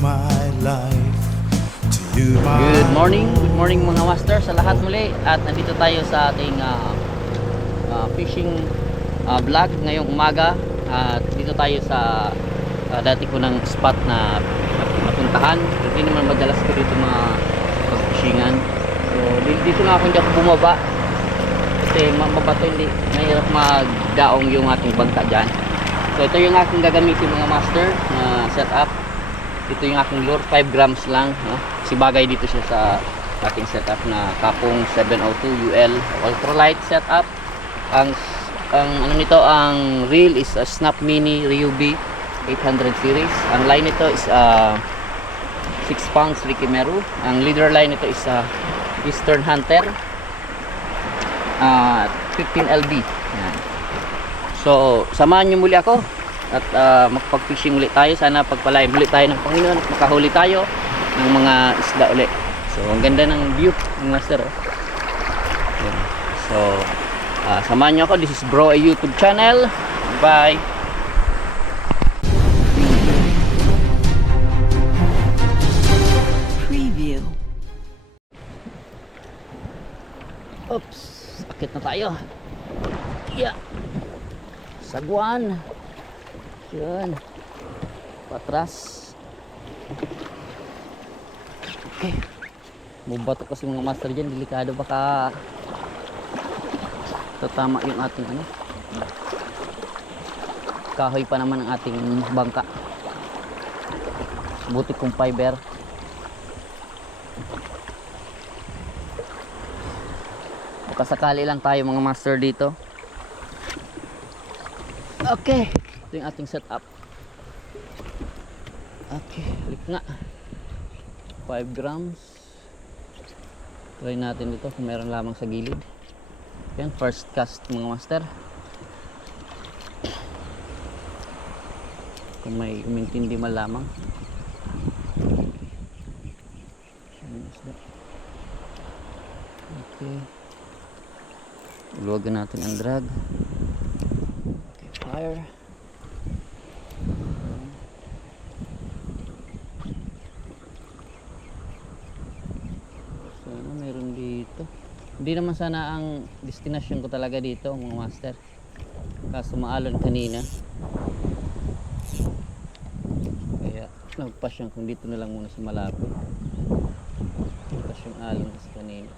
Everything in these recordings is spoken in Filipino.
my life, to you my... Good morning mga master sa lahat muli. At nandito tayo sa ating fishing vlog ngayong umaga. At dito tayo sa dati ko ng spot na napuntahan. Hindi naman madalas ko dito mag-fishingan. So dito na ako, hindi ako bumaba kasi mababato, hindi mahirap magdaong yung ating bangka dyan. So ito yung aking gagamitin mga master na setup. Ito yung aking lure, 5 grams lang, no? Kasi bagay dito siya sa ating setup na Kapong 702 UL ultralight setup. Ang ano nito, ang reel is a Snap Mini Ryubi 800 series. Ang line nito is 6 pounds Ricky Meru. Ang leader line nito is Eastern Hunter 15 LB. Yan. So samahan nyo muli ako at magpag-fishing ulit tayo. Sana pagpalain ulit tayo ng Panginoon at makahuli tayo ng mga isda ulit. So ang ganda ng view ng master, oh. Yan. So samahan nyo ako. This is Bro a YouTube channel. Bye. Preview. Oops, akit na tayo. Yeah. Sagwan. Yan. Patras. Okay. Bubato kasi mga master dyan. Delikado, baka tatama yung ating ano. Kahoy pa naman ang ating bangka. Buti kong fiber. Baka sakali lang tayo mga master dito. Okay, ito yung ating setup. Okay, halik nga. 5 grams. Try natin dito kung meron lamang sa gilid. Yan, first cast mga master. Kung may umintindi man lamang. Okay. Uluwagan natin ang drag. Okay, fire. So, ano meron dito? Hindi naman sana ang destination ko talaga dito mga master. Kaso maalon kanina. Kaya nagpas yan kung dito na lang muna sa malapit. Nagpas yung alon kasi kanina.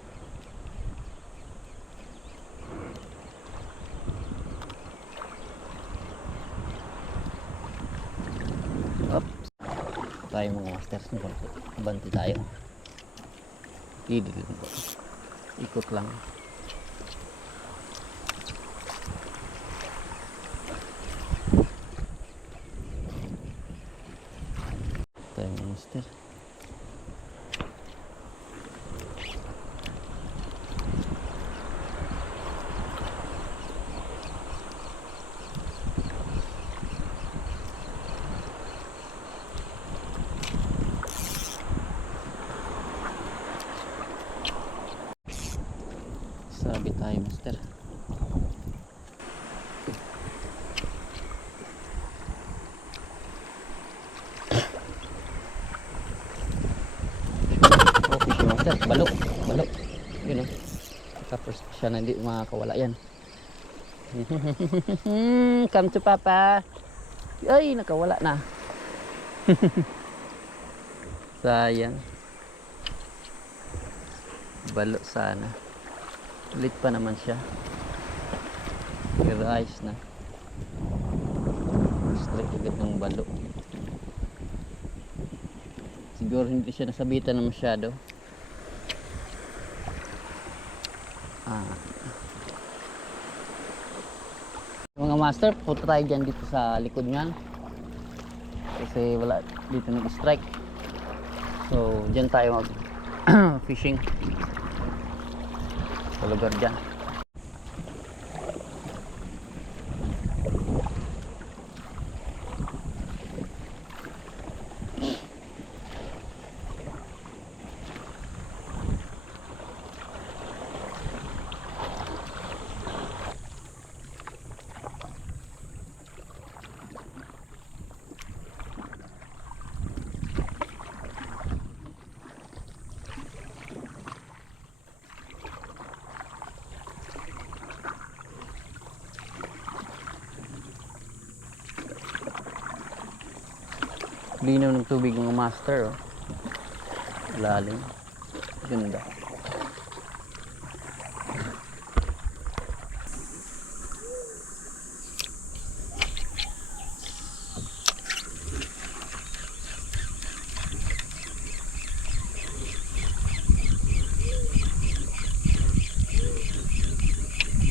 Oops. Tayo mga masters, banti tayo. Didil po. Ikot lang. Tayo mga master. Sabi tayo master. Oh, fishing master. Balok. Yun, oh. Kapos siya na hindi makakawala yan. Come to papa. Ay, nakawala na. Sayang. Balok sana. Ulit pa naman siya. Pero ayos na. Straight agad ng balo. Siguro hindi siya nasabitan na masyado. Mga master, punta tayo dyan dito sa likod niyan. Kasi wala dito nag-strike. So dyan tayo mag fishing. Sa lugar dyan. Linaw ng tubig mga master, oh. Lalim. Ganda.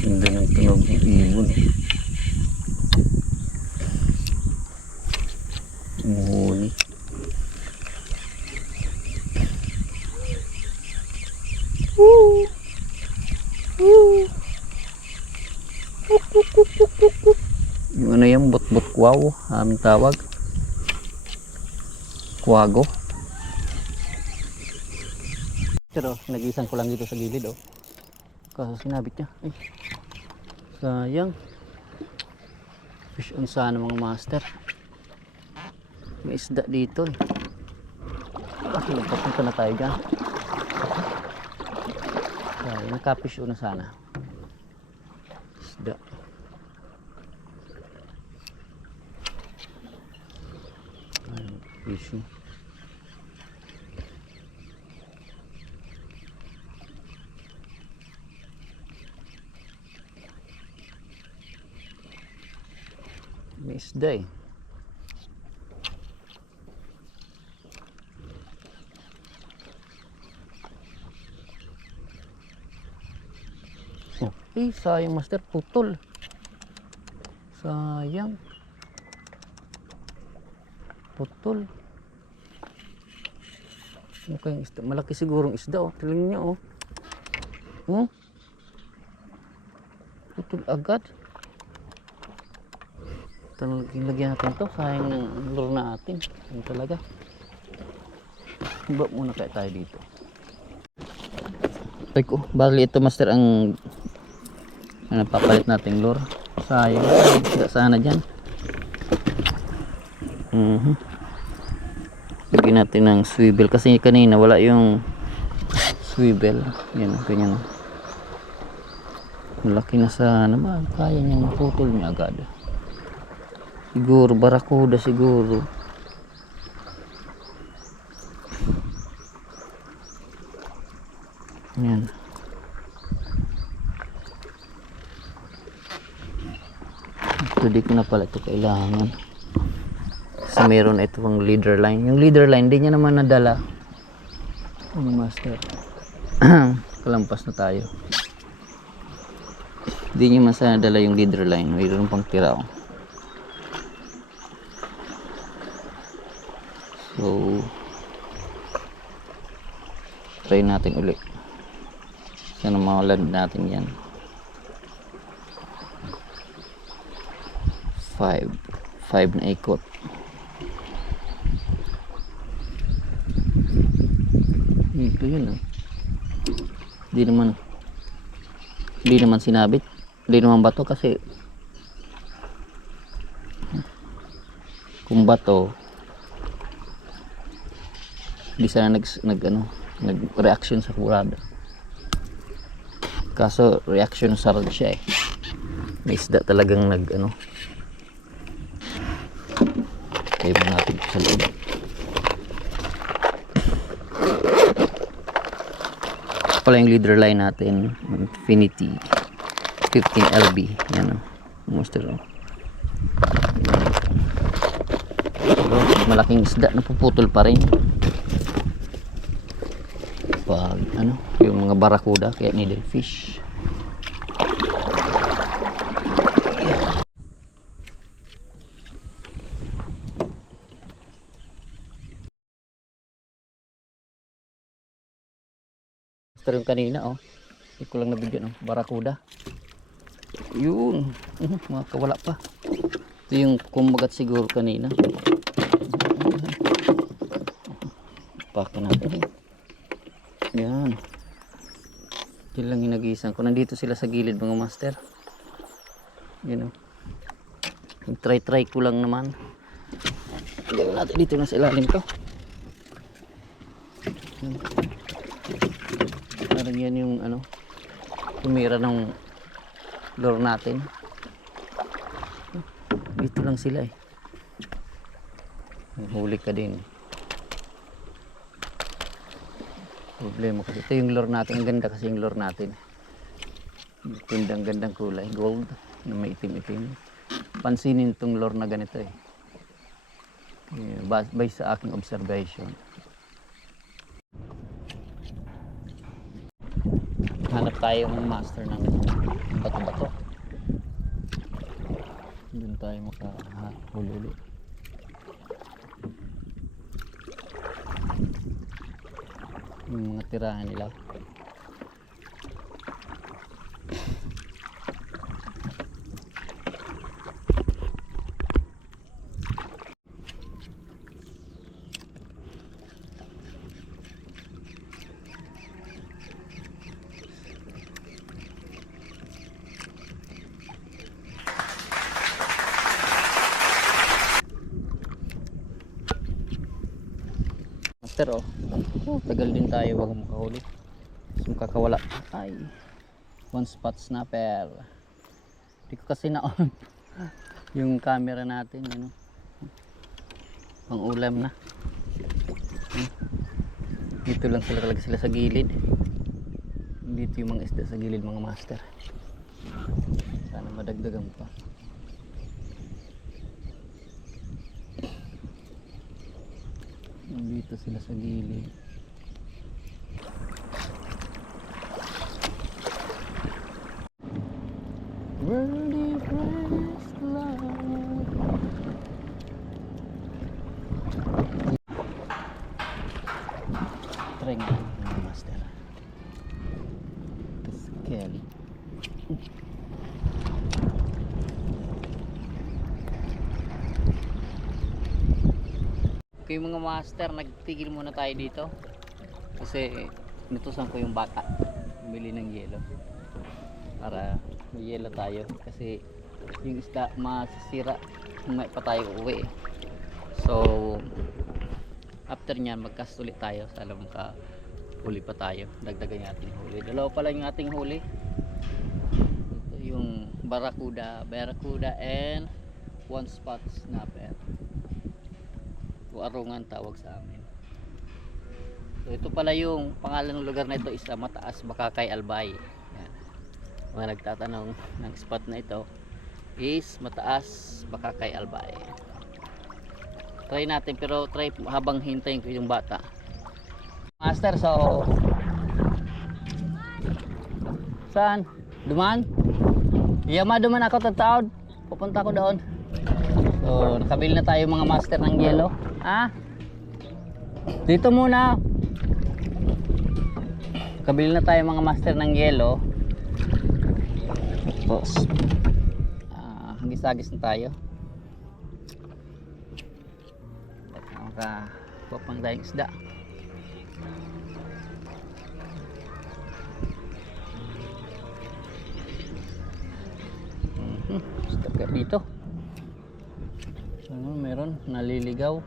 Ganda ng tunog ng ibon. Umuhuli. Woo! Woo! Yung ano yan, bot-bot kwaw, aming tawag. Kwago. Pero nag-isang ko lang dito sa gilid, oh. Kaso sinabit niya. Ay, sayang. Fish on sana mga master. May isda dito, eh. Papunta na tayo dyan. Naka-fish on na sana. Isda. Fishing. May isda, eh. Oh, sayang master, putol. Sayang. Putol. Mukhang isda. Malaki sigurong isda, oh. Tingnan niyo, oh. Hmm? Putol agad. Lagyan natin to. Sayang ng lure natin. Ano talaga. Iba muna kaya tayo dito. Ay ko, bali ito master ang papalit nating lure. Sayang. Isda sana dyan. Lagyan natin ng swivel kasi kanina wala yung swivel. Yan, ganyan. Malaki na sana ba? Kaya niyang maputol niya agad. Siguro barakuda siguro. Yan. Hindi ko na pala ito kailangan. Kasi meron ito pang leader line. Yung leader line, hindi niya naman nadala. Ano master? Kalampas na tayo. Hindi niya man sana nadala yung leader line. Mayroon pang tira. So, try natin ulit. Sana maulad natin yan. 5 na ikot. Ito yun, oh. Hindi naman sinabit. Hindi naman bato kasi kung bato hindi sana nag-reaction sa kurada. Kaso reaction sa rod siya, eh. May isda talagang kaya mo natin sa loob. Pala yung leader line natin, Infinity 15 LB. Yan, monster. Malaking isda, napuputol pa rin pag yung mga barakuda, kaya needle fish. Ito yung kanina, oh. Hindi ko lang nabigyan, oh. Barakuda. Yun. Mga kawala pa. Ito yung kumagat siguro kanina. Pakin natin. Yan. Yun lang yung nag-iisang ko. Nandito sila sa gilid mga master. Yan, oh. Try ko lang naman. Gawin natin dito na sa ilalim to. Yan. Parang yan yung tumira ng lure natin. Dito lang sila, eh. huli ka din. Problema kasi ito yung lure natin. Ang ganda kasi yung lure natin. Gandang kulay, gold na may itim-itim. Pansinin itong lure na ganito eh. Based sa aking observation. Hanap tayo ng master ng bato-bato. Doon tayo makahuli. Yung mga tirahan nila. Master oh. Tagal din tayo bago makahuli. So makakawala. Ay. One spot snapper. Hindi ko kasi na-on yung camera natin, ano. Pang ulam na. Dito lang sila talaga sila sa gilid. Dito yung mga isda sa gilid, mga master. Sana madagdagan pa. Dito sila sa gilid. Worthy praise the Lord. Try nga mga master. Scale. Okay mga master, nagtigil muna tayo dito kasi natusan ko yung bata bumili ng yelo para may yelo tayo kasi yung isda masisira kung may pa tayo uwi. So after nyan magcast ulit tayo sa alam ka huli pa tayo, dagdagan yung ating huli. Dalawa pala yung ating huli. Ito yung barracuda and one spot snapper. Arungan tawag sa amin. So ito pala yung pangalan ng lugar na ito is Mataas Bakakay Albay. Yan. Mga nagtatanong ng spot na ito is Mataas Bakakay Albay. Try natin pero try habang hintayin ko yung bata. Master, so saan? Duman? Duman ako tataod. Pupunta ko doon. So nakabili na tayo mga master ng yelo. Dito muna. Kabili na tayo mga master ng yelo. Tapos hagis-hagis na tayo. Makakuha pang tayong isda. Stop ka dito. Ano meron? Naliligaw.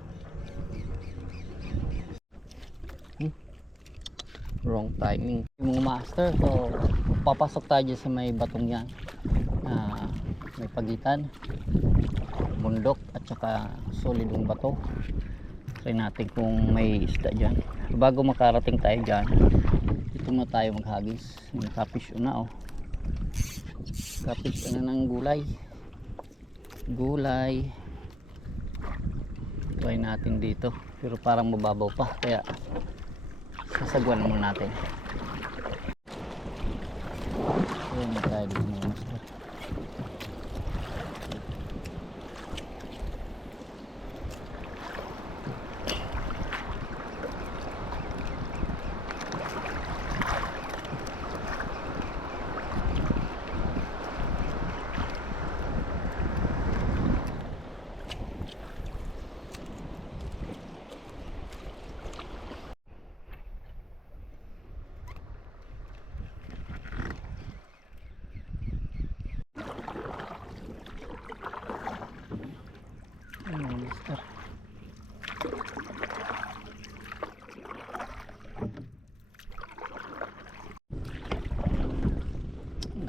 Wrong timing yung mga master. So papasok tayo sa may batong yan may pagitan bundok at saka solid yung bato. Try natin kung may isda dyan. Bago makarating tayo dyan, dito na tayo maghagis. May kapish na oh. Kapish na ng gulay. Try natin dito pero parang mababaw pa kaya sasagwan muna natin. Ayan na tayo dito mga master.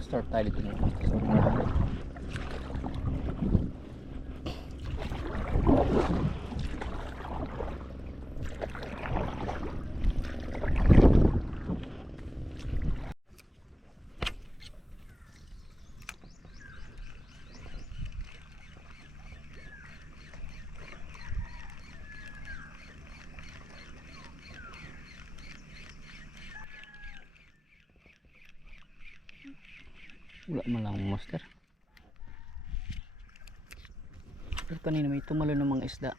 Start tayo dito sa unahan. Wala man lang master. Pero kanina may tumalo ng mga isda.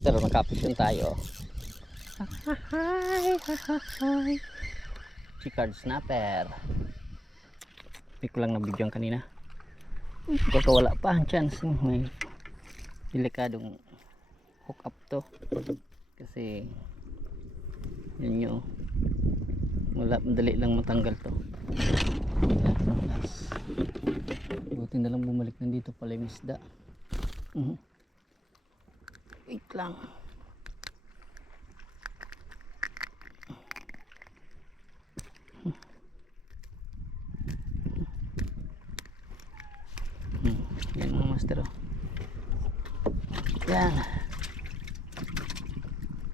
Pero nakapisyon tayo. Hi, hi. Chicard snapper. Hindi ko lang na-video kanina. Baka wala pa ang chance. May delikadong hook up to. Kasi yun yung madali lang matanggal to. Buti na lang bumalik nandito pala yung isda. Wait lang. Yan mga master, oh. Yan.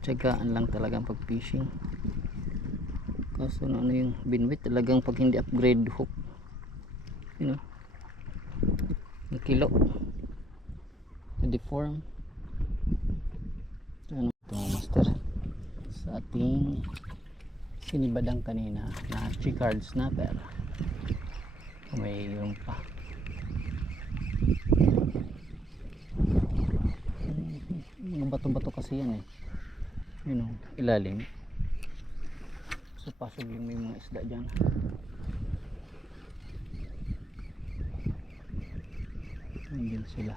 Tsagaan lang talagang pag fishing. Kaso ano yung binwit talagang pag hindi upgrade hook, you know, yung kilo deform. Ano ito mga master, sa ating sinibadang kanina na chicard snapper. May yung pa mga bato-bato kasi yan, you know, ilalim. So possibly may mga isda dyan. Nandiyan sila.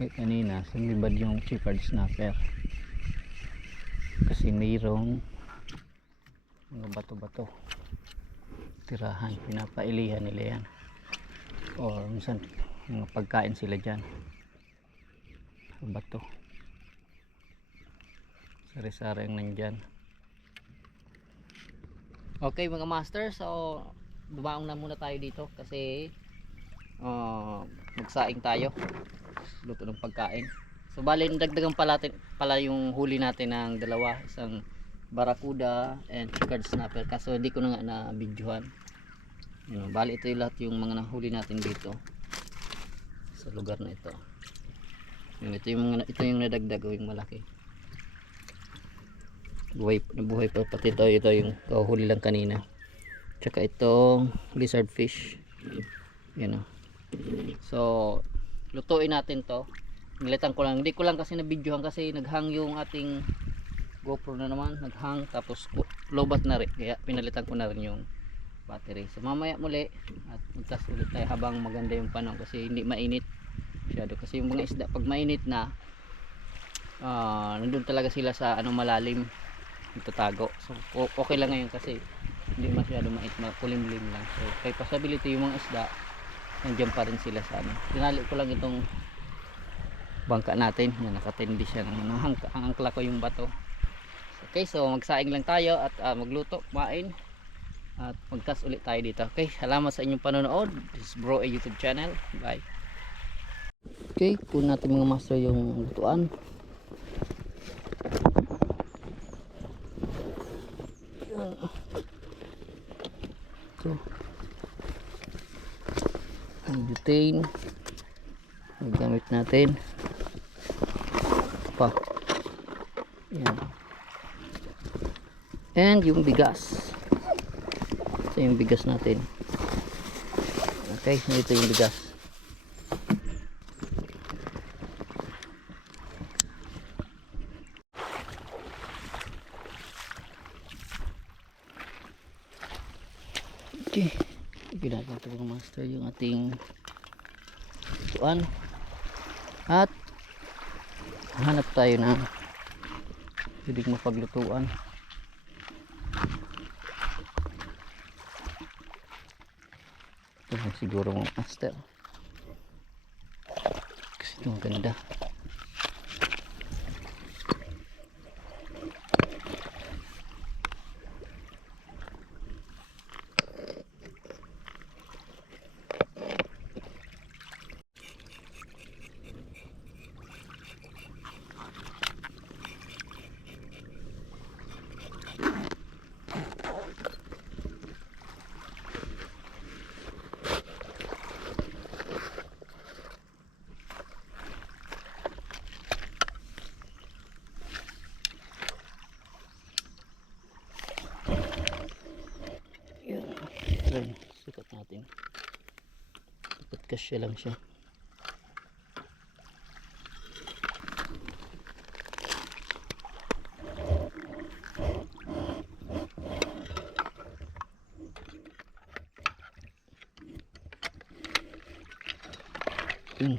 Ngayon kanina sumibad yung chicard snapper kasi mayroong mga bato-bato tirahan, pinapailihan nila yan, or minsan mga pagkain sila dyan, bato sari-sari ang nandyan. Okay mga master, so dumaong na muna tayo dito kasi magsaing tayo, luto ng pagkain. So bali dagdagan pala yung huli natin ng dalawa, isang barracuda and chicard snapper, kaso hindi ko na nga na videohan. Bali ito yung lahat yung mga nahuli natin dito sa lugar na ito. Ito yung nadagdag, yung malaki. Buhay pa pati ito yung huli lang kanina. Tsaka itong lizard fish. Yan o. So lutuin natin to. Nilitan ko lang, hindi ko lang kasi na videohan kasi naghang yung ating GoPro na naman, naghang, tapos lobat na rin, kaya pinalitan ko na rin yung battery. So mamaya muli at magtas ulit tayo habang maganda yung panahon kasi hindi mainit masyado, kasi yung mga isda pag mainit na nandun talaga sila sa malalim, itatago. So okay lang ngayon kasi hindi masyado makulimlim lang. So kay possibility yung mga isda nandiyan pa rin sila sa tinali ko lang itong bangka natin, yan, nakatindi siya ang angkla ko yung bato. Okay, so magsaing lang tayo at magluto, kumain at magkas ulit tayo dito. Okay, salamat sa inyong panonood. This is Bro A YouTube channel. Bye. Okay, kung natin mga master yung lutuan. So ang butane gamit natin pa, yan, and yung bigas. Ito yung bigas natin. Okay, ito yung bigas. Okay, ginagawa ito mga master yung ating tuan at hanap tayo ng pwedeng mapaglutuan. Ito lang siguro mga master kasi ito maganda. kasya lang siya. Yun.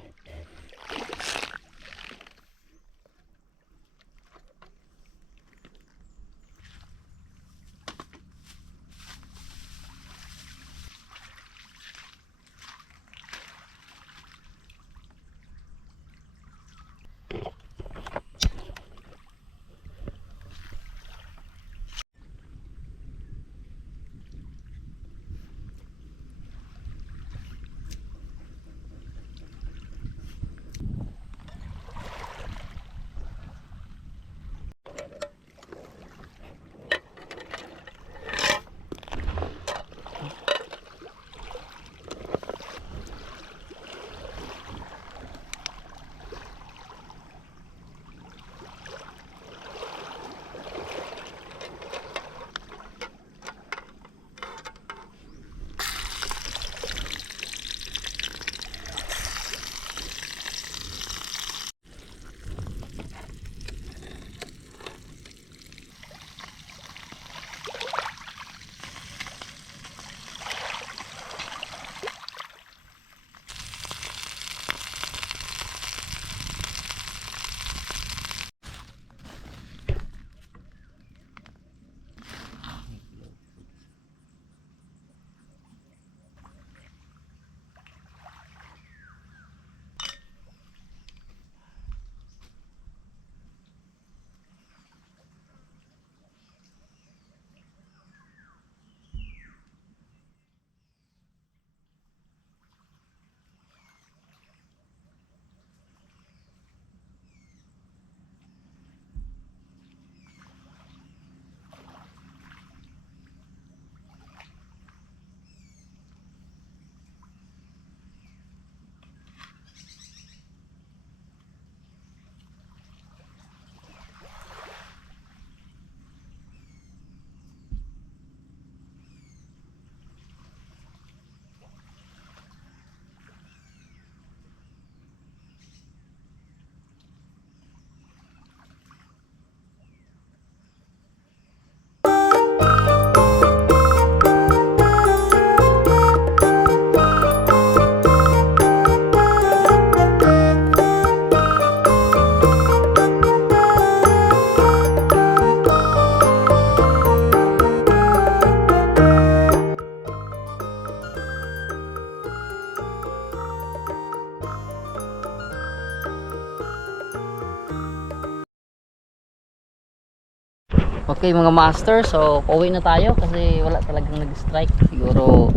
Okay mga master, so pauwi na tayo kasi wala talagang nag-strike. Siguro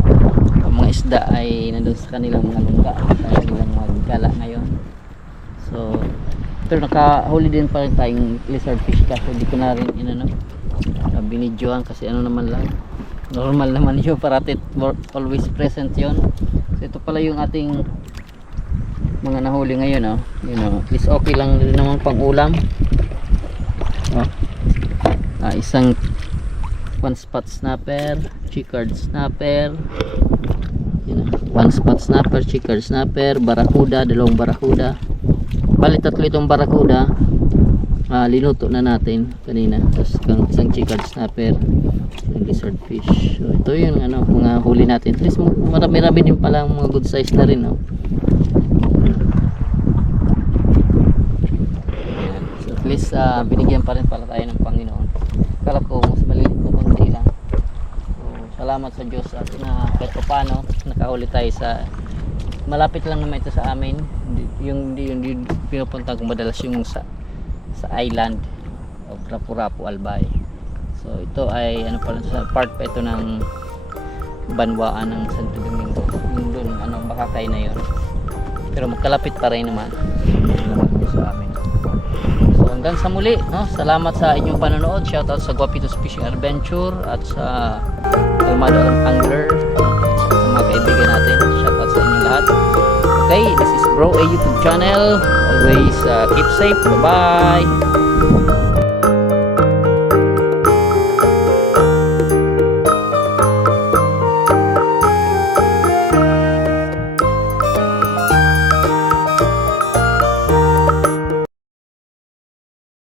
ang mga isda ay nandun sa kanilang mga lungga, sa kanilang maggala ngayon. So pero nakahuli din pa rin tayong lizard fish kasi hindi ko na rin binidyoan kasi ano naman lang, normal naman yun, paratit always present yun. So ito pala yung ating mga nahuli ngayon, at least okay lang din naman pang ulam. Isang one spot snapper, checkered snapper, one spot snapper, checkered snapper, barakuda, dalawang barakuda, bali tatlo itong barakuda. Linuto na natin kanina, tapos isang checkered snapper, isang lizard fish. So ito yung mga huli natin, at least marami-rami din pala, mga good size na rin, so at least binigyan pa rin pala tayo ng Panginoon. Kala ko mas maliit na konti lang. So, salamat sa Diyos at kahit paano nakahuli tayo sa malapit lang naman ito sa amin. Yung pinupunta ko madalas yung sa island of Rapu-Rapu, Albay. So ito ay pala sa part pa ito ng banwaan ng Santo Domingo. Yung doon Bakakay na yun. Pero magkalapit pa rin naman sa amin. So hanggang sa muli, salamat sa inyong panonood. Shoutout sa Guapitos Fishing Adventure at sa Kalmado Angler, sa mga kaibigan natin. Shoutout sa inyong lahat. Okay, this is Bro A YouTube channel. Always keep safe. Bye bye.